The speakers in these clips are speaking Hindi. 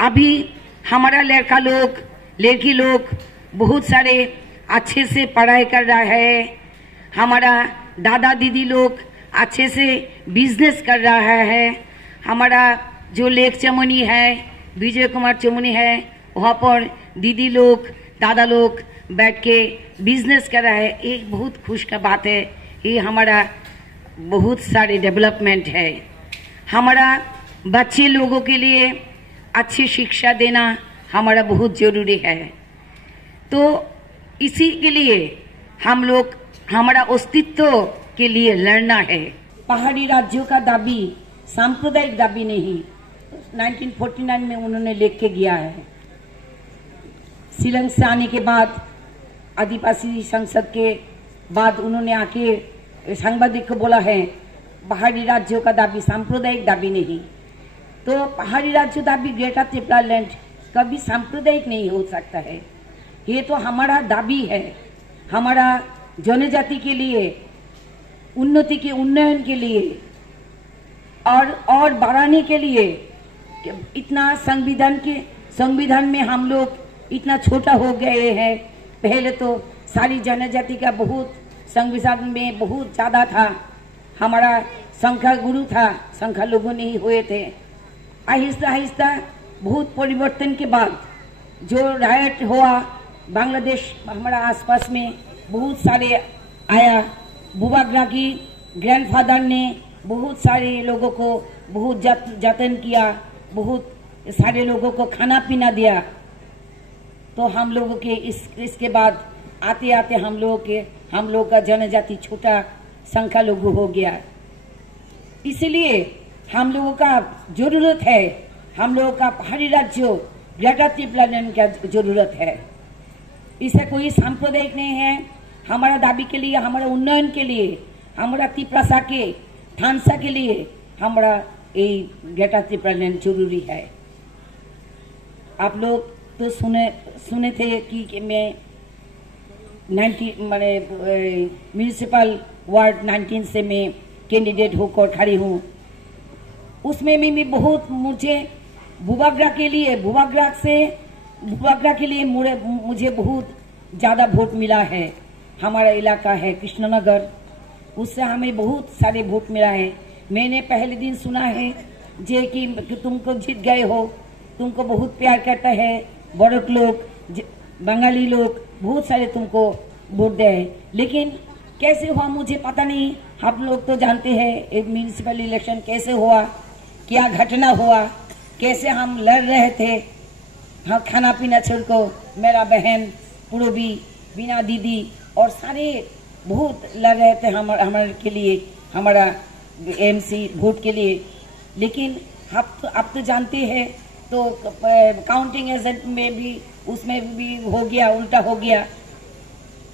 अभी हमारा लड़का लोग लड़की लोग बहुत सारे अच्छे से पढ़ाई कर रहा है। हमारा दादा दीदी लोग अच्छे से बिजनेस कर रहा है। हमारा जो लेक चमनी है, विजय कुमार चमनी है, वहाँ पर दीदी लोग दादा लोग बैठ के बिजनेस कर रहा है। एक बहुत खुश का बात है। ये हमारा बहुत सारे डेवलपमेंट है। हमारा बच्चे लोगों के लिए अच्छी शिक्षा देना हमारा बहुत जरूरी है। तो इसी के लिए हम लोग हमारा अस्तित्व के लिए लड़ना है। पहाड़ी राज्यों का दाबी सांप्रदायिक दाबी नहीं, 1949 में उन्होंने लिख के गया है। शिलंग से आने के बाद आदिवासी संसद के बाद उन्होंने आके सांबादिक को बोला है पहाड़ी राज्यों का दाबी सांप्रदायिक दाबी नहीं। तो पहाड़ी राज्य दाबी ग्रेटर त्रिपुरा लैंड कभी सांप्रदायिक नहीं हो सकता है। ये तो हमारा दाबी है, हमारा जनजाति के लिए उन्नति के उन्नयन के लिए और बढ़ाने के लिए। इतना संविधान में हम लोग इतना छोटा हो गए हैं। पहले तो सारी जनजाति का बहुत संविधान में बहुत ज्यादा था। हमारा संख्या गुरु था, संख्या लोगों नहीं हुए थे। आहिस्ता आहिस्ता बहुत परिवर्तन के बाद जो राइट हुआ बांग्लादेश हमारा आसपास में बहुत सारे आया। बुबाग्रा की ग्रैंडफादर ने बहुत सारे लोगों को बहुत जतन किया, बहुत सारे लोगों को खाना पीना दिया। तो हम लोगों के इसके बाद आते आते हम लोग का जनजाति छोटा संख्या लोग हो गया। इसलिए हम लोगों का जरूरत है, हम लोगों का पहाड़ी राज्यों ग्रेटर त्रिपुरा लैंड का जरूरत है। इसे कोई सांप्रदायिक नहीं है। हमारा दाबी के लिए, हमारा उन्नयन के लिए, हमारा त्रिपुरा के थानसा के लिए हमारा ये ग्रेटर त्रिपुरा लैंड जरूरी है। आप लोग तो सुने थे कि मैं 90 माने म्यूनिसिपल वार्ड 19 से मैं कैंडिडेट होकर खड़ी हूँ। उसमें भी बहुत मुझे बुबाग्रा के लिए मुझे बहुत ज्यादा वोट मिला है। हमारा इलाका है कृष्णनगर, उससे हमें बहुत सारे वोट मिला है। मैंने पहले दिन सुना है जे कि तुमको जीत गए हो, तुमको बहुत प्यार करता है बड़ों लोग, बंगाली लोग बहुत सारे तुमको वोट दे। लेकिन कैसे हुआ मुझे पता नहीं। आप लोग तो जानते हैं एक म्यूनिसिपल इलेक्शन कैसे हुआ, क्या घटना हुआ, कैसे हम लड़ रहे थे। हाँ, खाना पीना छोड़ को मेरा बहन पूर्वी बीना दीदी और सारे बहुत लड़ रहे थे हमारे के लिए, हमारा एमसी वोट के लिए। लेकिन आप तो जानते हैं तो काउंटिंग एजेंट में भी उसमें भी हो गया, उल्टा हो गया।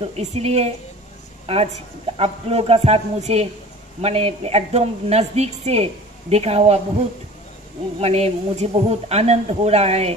तो इसलिए आज आप लोगों का साथ मुझे माने एकदम नजदीक से देखा हुआ बहुत माने मुझे बहुत आनंद हो रहा है।